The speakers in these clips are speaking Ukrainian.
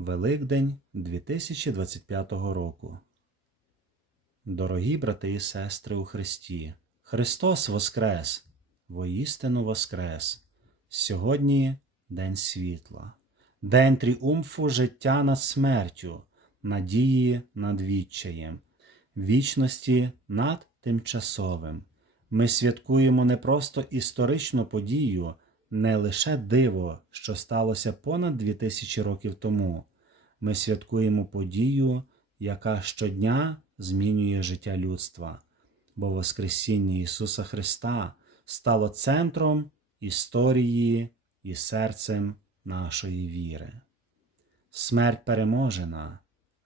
Великдень 2025 року. Дорогі брати і сестри у Христі, Христос Воскрес! Воістину Воскрес! Сьогодні День світла, День тріумфу життя над смертю, надії над відчаєм, вічності над тимчасовим. Ми святкуємо не просто історичну подію, не лише диво, що сталося понад 2000 років тому. Ми святкуємо подію, яка щодня змінює життя людства, бо Воскресіння Ісуса Христа стало центром історії і серцем нашої віри. Смерть переможена,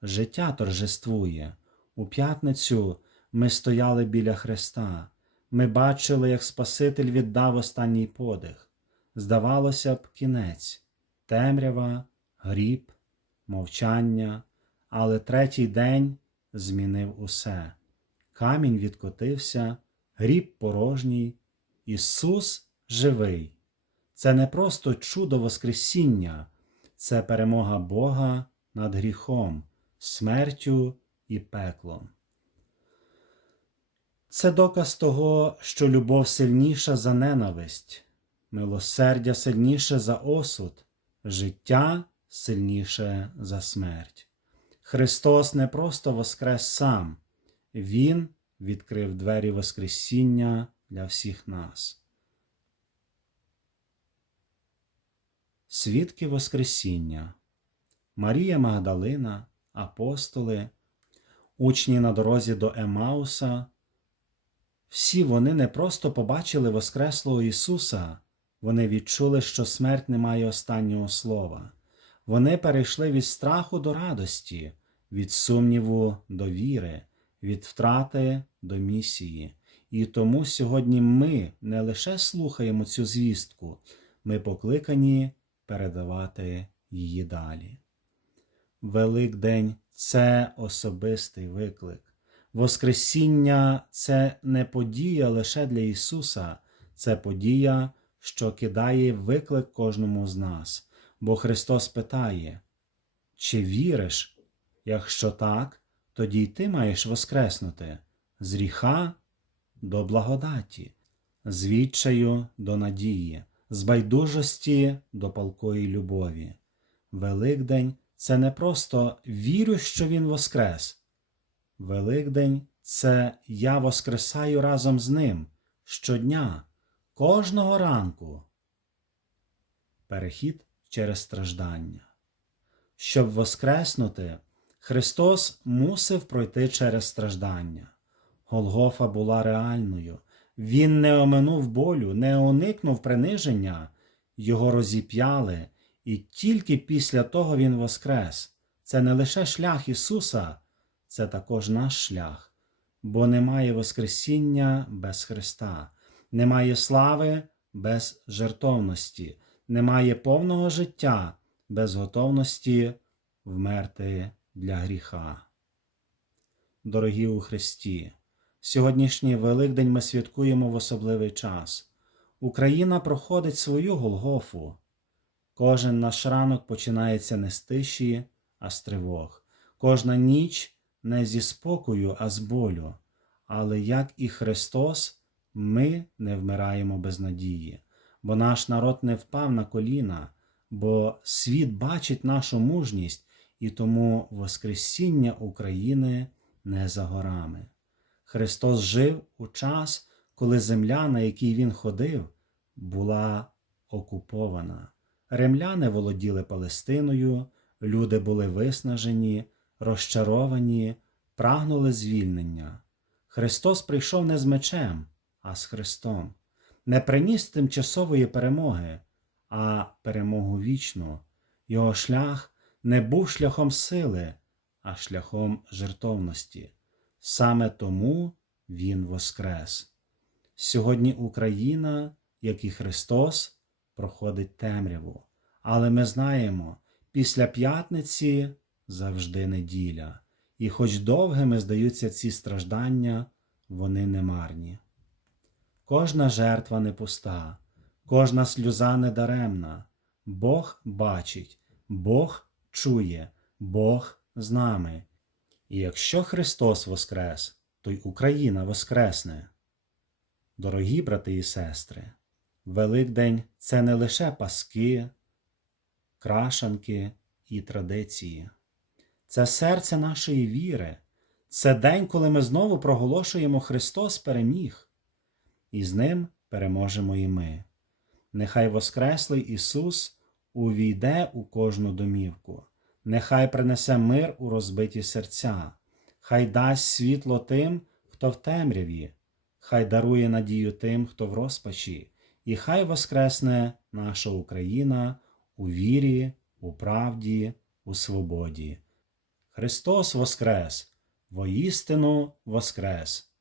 життя торжествує. У п'ятницю ми стояли біля Христа. Ми бачили, як Спаситель віддав останній подих. Здавалося б, кінець, темрява, гріб, мовчання, але третій день змінив усе. Камінь відкотився, гріб порожній, Ісус живий. Це не просто чудо Воскресіння, це перемога Бога над гріхом, смертю і пеклом. Це доказ того, що любов сильніша за ненависть, милосердя сильніше за осуд, життя сильніше за смерть. Христос не просто воскрес сам, Він відкрив двері Воскресіння для всіх нас. Свідки Воскресіння Марія Магдалина, апостоли, учні на дорозі до Емауса. Всі вони не просто побачили Воскреслого Ісуса, вони відчули, що смерть не має останнього слова. Вони перейшли від страху до радості, від сумніву до віри, від втрати до місії. І тому сьогодні ми не лише слухаємо цю звістку, ми покликані передавати її далі. Великдень це особистий виклик. Воскресіння це не подія лише для Ісуса, це подія, що кидає виклик кожному з нас. Бо Христос питає, чи віриш? Якщо так, тоді й ти маєш воскреснути з гріха до благодаті, з відчаю до надії, з байдужості до палкої любові. Великдень це не просто вірю, що Він воскрес. Великдень це я воскресаю разом з ним щодня, кожного ранку. Перехід через страждання. Щоб воскреснути, Христос мусив пройти через страждання. Голгофа була реальною. Він не оминув болю, не уникнув приниження, його розіп'яли, і тільки після того Він воскрес. Це не лише шлях Ісуса, це також наш шлях, бо немає Воскресіння без Христа, немає слави без жертовності, немає повного життя без готовності вмерти для гріха. Дорогі у Христі, сьогоднішній Великдень ми святкуємо в особливий час. Україна проходить свою Голгофу. Кожен наш ранок починається не з тиші, а з тривог. Кожна ніч не зі спокою, а з болю. Але як і Христос, ми не вмираємо без надії, бо наш народ не впав на коліна, бо світ бачить нашу мужність, і тому Воскресіння України не за горами. Христос жив у час, коли земля, на якій Він ходив, була окупована. Римляни володіли Палестиною, люди були виснажені, розчаровані, прагнули звільнення. Христос прийшов не з мечем, а з Христом, не приніс тимчасової перемоги, а перемогу вічну. Його шлях не був шляхом сили, а шляхом жертовності. Саме тому Він воскрес. Сьогодні Україна, як і Христос, проходить темряву, але ми знаємо, після п'ятниці завжди неділя, і хоч довгими здаються ці страждання, вони не марні. Кожна жертва не пуста, кожна сльоза не даремна. Бог бачить, Бог чує Бог з нами. І якщо Христос воскрес, то й Україна воскресне. Дорогі брати і сестри, Великдень це не лише паски, крашанки і традиції. Це серце нашої віри. Це день, коли ми знову проголошуємо Христос переміг, і з ним переможемо і ми. Нехай Воскреслий Ісус увійде у кожну домівку, нехай принесе мир у розбиті серця, хай дасть світло тим, хто в темряві, хай дарує надію тим, хто в розпачі, і хай воскресне наша Україна у вірі, у правді, у свободі. Христос воскрес, воістину воскрес!